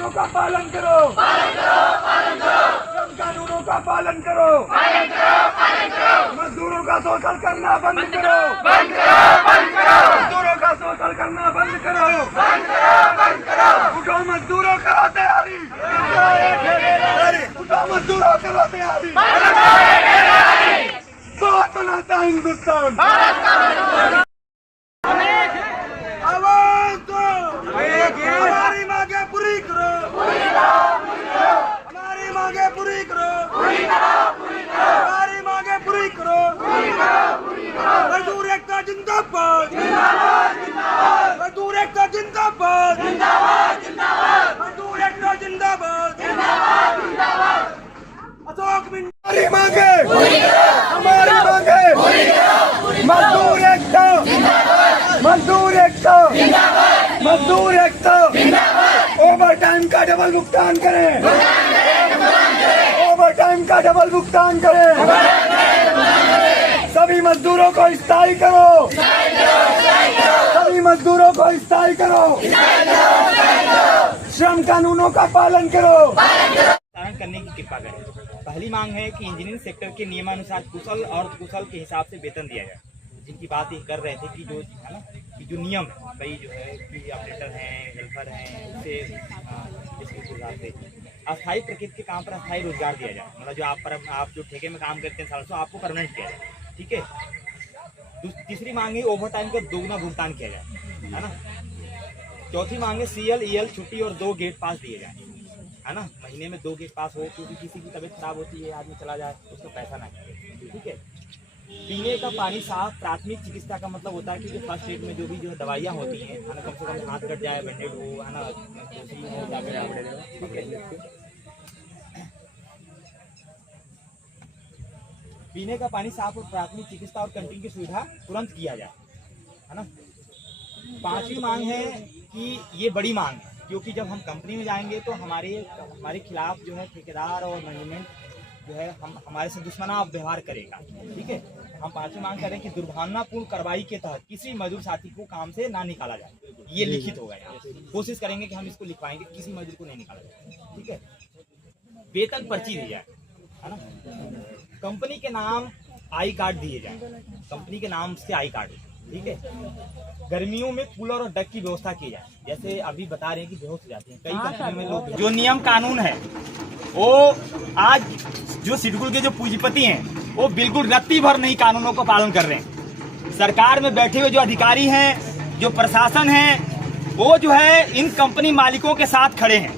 कानूनों का पालन करो, श्रम कानूनों का पालन करो, मजदूरों का शोषण करना बंद करो, मजदूरों का शोषण करना बंद करो, उठो मजदूरों करो तैयारी, उठो मजदूरों करो तैयारी, बहुत बनाता हिंदुस्तान, आवाज दो, हमारी मांगे पूरी करो, हमारी मांगे पूरी करो, हमारी मांगे पूरी करो, मजदूर एकता जिंदाबाद, मजदूर एकता जिंदाबाद, मजदूर एकता जिंदाबाद, अशोक हमारी मांगे, हमारी मांगे, मजदूर एकता, मजदूर एकता, मजदूर एकता, ओवर टाइम का डबल भुगतान करें, ओवर टाइम का डबल भुगतान करें, सभी मजदूरों को स्थायी करो, सभी मजदूरों को स्थायी करो, श्रम कानूनों का पालन करो, करने की कृपा करें। पहली मांग है कि इंजीनियरिंग सेक्टर के नियमानुसार कुशल और कुशल के हिसाब से वेतन दिया जाए। जिनकी बात ये कर रहे थे कि जो है ना कि जो नियम है भाई जो है कि ऑपरेटर हैं, हेल्पर हैं, उससे इसके हिसाब से अस्थायी प्रकृति के काम पर अस्थायी रोजगार दिया जाए। मतलब जो आप जो ठेके में काम करते हैं साल से आपको परमानेंट किया जाए, ठीक है। तीसरी मांग है ओवर टाइम का दोगुना भुगतान किया जाए, है ना। चौथी मांग है CL EL छुट्टी और 2 गेट पास दिए जाए, है ना। महीने में 2 गेट पास हो, क्योंकि किसी की तबीयत खराब होती है, आदमी चला जाए उसको पैसा ना मिले, ठीक है। पीने का पानी साफ, प्राथमिक चिकित्सा का मतलब होता है कि जो फर्स्ट एड में जो भी जो दवाइयाँ होती हैं, है ना, कम से कम हाथ कट जाए, बैंडेड हो, है ना, ठीक है। पीने का पानी साफ और प्राथमिक चिकित्सा और कैंटीन की सुविधा तुरंत किया जाए, है ना। पांचवी मांग है कि ये बड़ी मांग है, क्योंकि जब हम कंपनी में जाएंगे तो हमारे खिलाफ जो है ठेकेदार और मैनेजमेंट जो है हमारे से दुश्मना व्यवहार करेगा, ठीक है। हम पांचवी मांग करें कि दुर्भावनापूर्ण कार्रवाई के तहत किसी मजदूर साथी को काम से ना निकाला जाए। ये लिखित होगा यहाँ, कोशिश करेंगे कि हम इसको लिखवाएंगे, किसी मजदूर को नहीं निकाला जाए, ठीक है। वेतन पर्ची दी जाए, है ना। कंपनी के नाम आई कार्ड दिए जाए, कंपनी के नाम से आई कार्ड, ठीक है। गर्मियों में कूलर और डक की व्यवस्था की जाए, जैसे अभी बता रहे हैं कि बेहोश हो जाते हैं कई कंपनियों में लोग। जो नियम कानून है वो आज जो शेड्यूल के जो पूंजीपति हैं वो बिल्कुल रत्ती भर नहीं कानूनों को पालन कर रहे हैं। सरकार में बैठे हुए जो अधिकारी हैं, जो प्रशासन है, वो जो है इन कंपनी मालिकों के साथ खड़े हैं।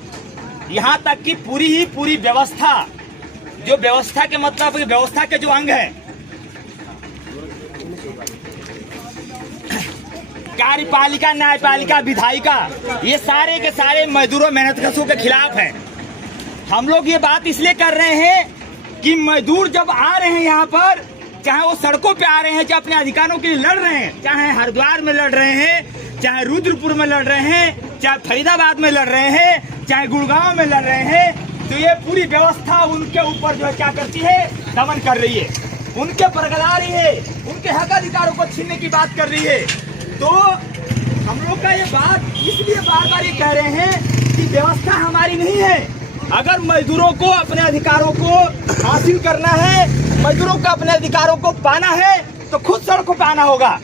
यहाँ तक कि पूरी व्यवस्था, जो व्यवस्था के मतलब व्यवस्था के जो अंग है, कार्यपालिका, न्यायपालिका, विधायिका, ये सारे के सारे मजदूरों मेहनतकशों के खिलाफ हैं। हम लोग ये बात इसलिए कर रहे हैं कि मजदूर जब आ रहे हैं यहाँ पर, चाहे वो सड़कों पे आ रहे हैं, चाहे अपने अधिकारों के लिए लड़ रहे हैं, चाहे हरिद्वार में लड़ रहे हैं, चाहे रुद्रपुर में लड़ रहे हैं, चाहे फरीदाबाद में लड़ रहे हैं, चाहे गुड़गांव में लड़ रहे हैं, तो ये पूरी व्यवस्था उनके ऊपर जो है क्या करती है, दमन कर रही है, उनके बरकरार रही है, उनके हक अधिकारों को छीनने की बात कर रही है। तो हम लोग का ये बात इसलिए बार बार ये कह रहे हैं कि व्यवस्था हमारी नहीं है। अगर मजदूरों को अपने अधिकारों को हासिल करना है, मजदूरों को अपने अधिकारों को पाना है, तो खुद सड़कों पे आना होगा।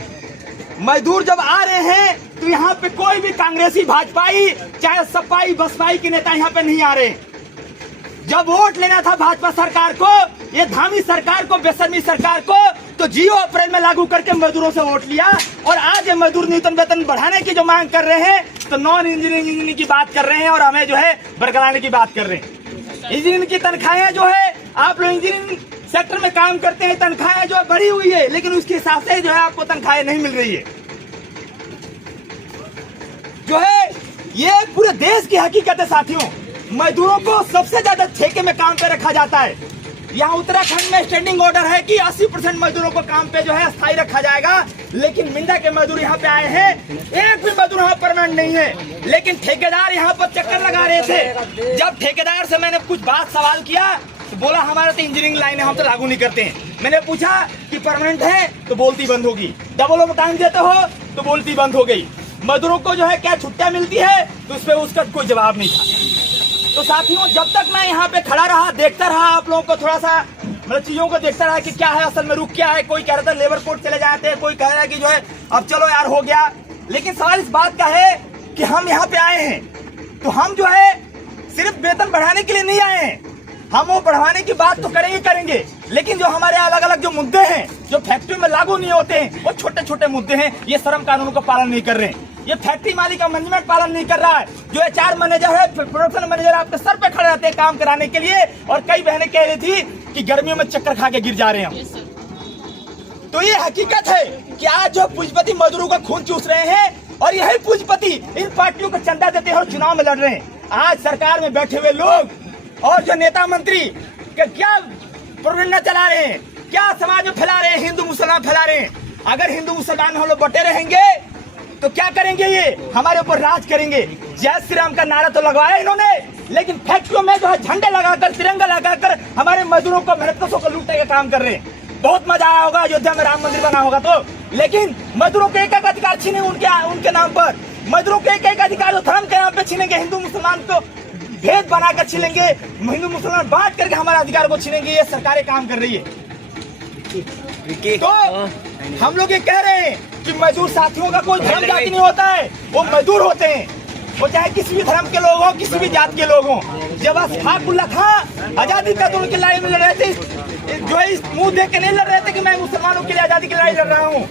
मजदूर जब आ रहे हैं तो यहाँ पे कोई भी कांग्रेसी, भाजपाई, चाहे सपाई बसपाई के नेता यहाँ पे नहीं आ रहे। जब वोट लेना था भाजपा सरकार को, ये धामी सरकार को, बेशर्मी सरकार को, तो 0 अप्रैल में लागू करके मजदूरों से वोट लिया, और आज ये मजदूर न्यूनतम वेतन बढ़ाने की जो मांग कर रहे हैं, तो नॉन इंजीनियरिंग की बात कर रहे हैं और हमें जो है बरकरारने की बात कर रहे हैं। इंजीनियरिंग की तनख्वाहें जो है, आप लोग इंजीनियरिंग सेक्टर में काम करते हैं, तनख्वाहें जो बढ़ी हुई है, लेकिन उसके हिसाब से जो है आपको तनख्वाहें नहीं मिल रही है। जो है ये पूरे देश की हकीकत है साथियों। मजदूरों को सबसे ज्यादा ठेके में काम पे रखा जाता है। यहाँ उत्तराखंड में स्टैंडिंग ऑर्डर है कि 80% मजदूरों को काम पे जो है अस्थायी रखा जाएगा, लेकिन मिंदा के मजदूर यहाँ पे आए हैं, एक भी मजदूर यहाँ परमानेंट नहीं है। लेकिन ठेकेदार यहाँ पर चक्कर लगा रहे थे। जब ठेकेदार से मैंने कुछ बात सवाल किया तो बोला हमारा तो इंजीनियरिंग लाइन है, हम तो लागू नहीं करते हैं। मैंने पूछा कि परमानेंट है तो बोलती बंद होगी, डबल टाइम देते हो तो बोलती बंद हो गई। मजदूरों को जो है क्या छुट्टियां मिलती है, तो उस पर उसका कोई जवाब नहीं था। तो साथियों, जब तक मैं यहाँ पे खड़ा रहा, देखता रहा आप लोगों को, थोड़ा सा मतलब चीजों को देखता रहा कि क्या है असल में, रुक क्या है। कोई कह रहा था लेबर कोर्ट चले जाते हैं, कोई कह रहा है कि जो है अब चलो यार हो गया। लेकिन सवाल इस बात का है कि हम यहाँ पे आए हैं तो हम जो है सिर्फ वेतन बढ़ाने के लिए नहीं आए हैं। हम वो बढ़ाने की बात तो करेंगे, लेकिन जो हमारे अलग अलग जो मुद्दे हैं, जो फैक्ट्री में लागू नहीं होते हैं, वो छोटे छोटे मुद्दे हैं। ये श्रम कानून का पालन नहीं कर रहे हैं, ये फैक्ट्री मालिक का मैनेजमेंट पालन नहीं कर रहा है। जो HR मैनेजर है, प्रोडक्शन मैनेजर आपके सर पे खड़े रहते हैं काम कराने के लिए, और कई बहनें कह रही थी कि गर्मियों में चक्कर खा के गिर जा रहे हैं। तो ये हकीकत है कि आज जो पूंजीपति मजदूरों का खून चूस रहे हैं, और यही पूंजीपति इन पार्टियों को चंदा देते हैं और चुनाव में लड़ रहे हैं। आज सरकार में बैठे हुए लोग और जो नेता मंत्री क्या प्रोपेगेंडा चला रहे हैं, क्या समाज में फैला रहे हैं, हिंदू मुसलमान फैला रहे हैं। अगर हिंदू मुसलमान हम लोग बटे रहेंगे तो क्या करेंगे, ये हमारे ऊपर राज करेंगे। जय श्री राम का नारा तो लगवाया इन्होंने, लेकिन फैक्ट्रियों में जो है झंडे लगाकर, तिरंगा लगाकर हमारे मजदूरों को, मेहनतकशों को लूटने का काम कर रहे हैं। बहुत मजा आया होगा अयोध्या में राम मंदिर बना होगा तो, लेकिन मजदूरों के एक एक अधिकार छीने उनके नाम पर। मजदूरों के एक एक अधिकार जो धर्म के नाम पे छीनेंगे, हिंदू मुसलमान को भेद बनाकर छीनेंगे, हिंदू मुसलमान बांट करके हमारे अधिकार को छीनेंगे। ये सरकारें काम कर रही है। तो हम लोग ये कह रहे हैं कि मजदूर साथियों का कोई धर्म जाति नहीं होता है, वो मजदूर होते हैं। वो चाहे किसी भी धर्म के लोग हों, किसी भी जात के लोग हों। जब अशफाकुल्लाह खां आजादी का तो उनकी लड़ाई में लड़ रहे थे, जो है इस मुंह देख के नहीं लड़ रहे थे कि मैं मुसलमानों के लिए आजादी की लड़ाई लड़ रहा हूँ।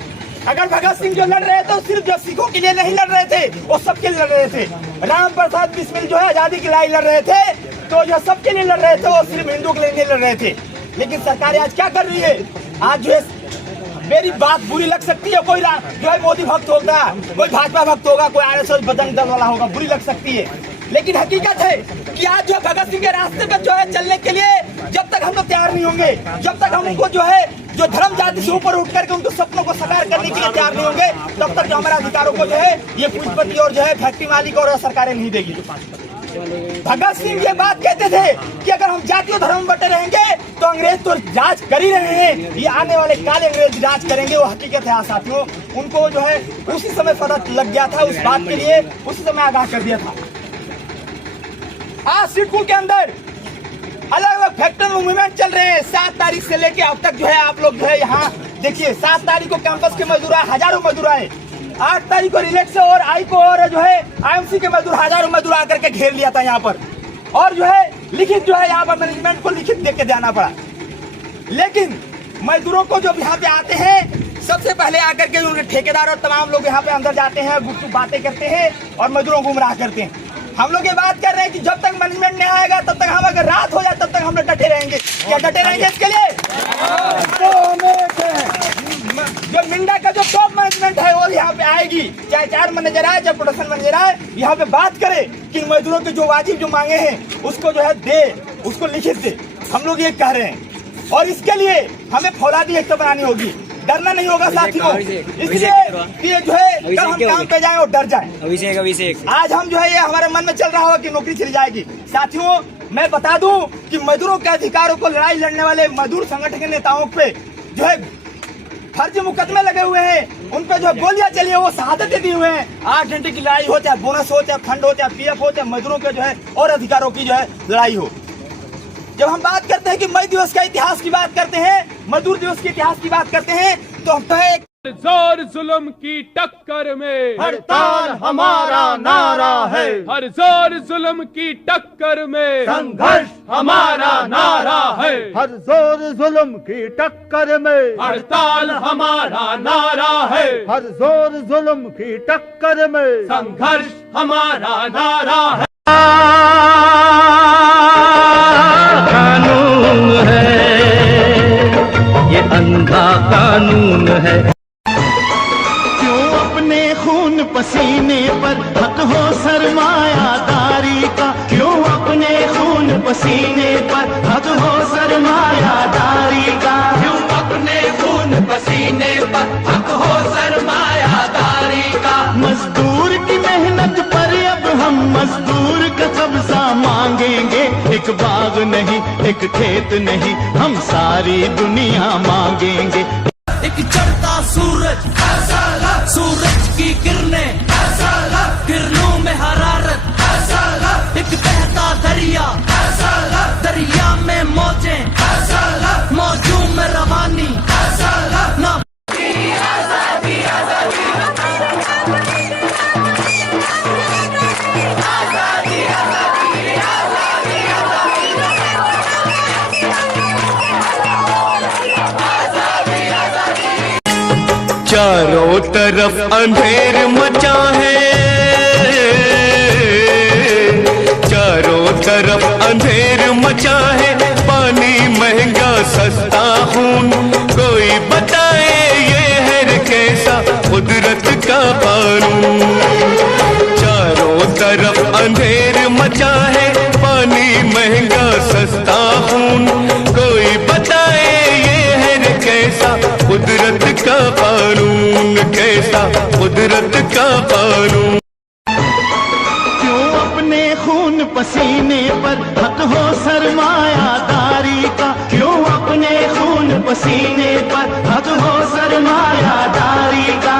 अगर भगत सिंह जो लड़ रहे थे तो सिर्फ जो सिखों के लिए नहीं लड़ रहे थे, वो सबके लिए लड़ रहे थे। राम प्रसाद बिस्मिल जो है आजादी की लड़ाई लड़ रहे थे, तो जो सबके लिए लड़ रहे थे, वो सिर्फ हिंदुओं के लिए नहीं लड़ रहे थे। लेकिन सरकार आज क्या कर रही है, आज जो है मेरी बात बुरी लग सकती है, कोई जो है मोदी भक्त होगा, कोई भाजपा भक्त होगा, कोई RSS बजरंग दल वाला होगा, बुरी लग सकती है। लेकिन हकीकत है कि आज जो भगत सिंह के रास्ते पर जो है चलने के लिए जब तक हम लोग तैयार नहीं होंगे, जब तक हम उनको जो है जो धर्म जाति से ऊपर उठ करके उनके सपनों को साकार करने के लिए तैयार नहीं होंगे, तब तक जो हमारे अधिकारों को जो है ये पूंजीपति और जो है फैक्ट्री मालिक और सरकारें नहीं देगी। भगत सिंह ये बात कहते थे कि अगर हम जाति और धर्म में बटे रहेंगे तो अंग्रेज तो राज कर ही रहे हैं, ये आने वाले काले अंग्रेज राज करेंगे। वो हकीकत है साथियों, उनको जो है उसी समय पता लग गया था, उस बात के लिए उसी समय आगाह कर दिया था। आज सिडकुल के अंदर अलग अलग फैक्ट्री में मूवमेंट चल रहे हैं। 7 तारीख से लेके अब तक जो है आप लोग जो है यहाँ देखिए, 7 तारीख को कैंपस के मजदूर आए, हजारों मजदूर आए। 8 तारीख को रिलेक्स से और आई को और जो है IMC के मजदूर, हजारों मजदूर आकर के घेर लिया था यहाँ पर, और जो है लिखित जो है यहाँ पर मैनेजमेंट को लिखित देख के देना पड़ा। लेकिन मजदूरों को जब यहाँ पे आते हैं, सबसे पहले आकर के उनके ठेकेदार और तमाम लोग यहाँ पे अंदर जाते हैं, गुपचुप बातें करते हैं और मजदूरों को गुमराह करते हैं। हम लोग ये बात कर रहे हैं कि जब तक मैनेजमेंट नहीं आएगा तब तक हम, अगर रात हो जाए तब तक हम लोग डटे रहेंगे। क्या डटे रहेंगे इसके लिए? जो मिंडा का जो टॉप मैनेजमेंट है वो यहाँ पे आएगी, चाहे HR मैनेजर आए, चाहे प्रोडक्शन मैनेजर आए, यहाँ पे बात करे कि मजदूरों के जो वाजिब जो मांगे हैं उसको जो है दे, उसको लिखित दे। हम लोग ये कह रहे हैं, और इसके लिए हमें फौलादी एकता बनानी होगी, डरना नहीं होगा साथियों। इसलिए कि जो है कल हम काम पे जाएं और डर जाएं। अभिषेक आज हम जो है ये हमारे मन में चल रहा होगा कि नौकरी चली जाएगी। साथियों मैं बता दूं कि मजदूरों के अधिकारों को लड़ाई लड़ने वाले मजदूर संगठन के नेताओं पे जो है फर्जी मुकदमे लगे हुए हैं, उन पे जो गोलियां चली है, वो शहादतें दी हुए हैं। 8 घंटे की लड़ाई हो, चाहे बोनस हो, चाहे फंड हो, चाहे PF हो, चाहे मजदूरों के जो है और अधिकारों की जो है लड़ाई हो। जब हम बात करते हैं कि मई दिवस का इतिहास की बात करते हैं, मजदूर दिवस के इतिहास की बात करते हैं, तो हम तो है जोर जुल्म की टक्कर में हड़ताल हमारा नारा है, हर जोर जुल्म की टक्कर में संघर्ष हमारा नारा है, हर जोर जुल्म की टक्कर में हड़ताल हमारा नारा है, हर जोर जुल्म की टक्कर में संघर्ष हमारा नारा है। कानून है ये अंधा कानून है। क्यों अपने खून पसीने पर हक हो सरमायादारी का, क्यों अपने खून पसीने पर हक हो सरमायादारी का, क्यों अपने खून पसीने पर हक हो सरमायादारी का। मजदूर की मेहनत पर अब हम मजदूर का कब्जा मांगेंगे। एक बाग नहीं, एक खेत नहीं, हम सारी दुनिया मांगेंगे। एक चढ़ता सूरज, सूरज की किरणें किरणों में हरारत, एक बहता दरिया, दरिया में मौजें, मौजों में रवानी ना। चारों तरफ अंधेर मचा है, चारों तरफ अंधेर मचा है, पानी महंगा सस्ता खून, कोई बताए ये है कैसा कुदरत का कानून। चारों तरफ अंधेर मचा है, पानी महंगा सस्ता खून, कोई बताए ये है कैसा कुदरत का कानून, कैसा कुदरत का कानून। क्यों अपने खून पसीने पर हक हो सरमायादारी का, क्यों अपने खून पसीने पर हक हो सरमायादारी का।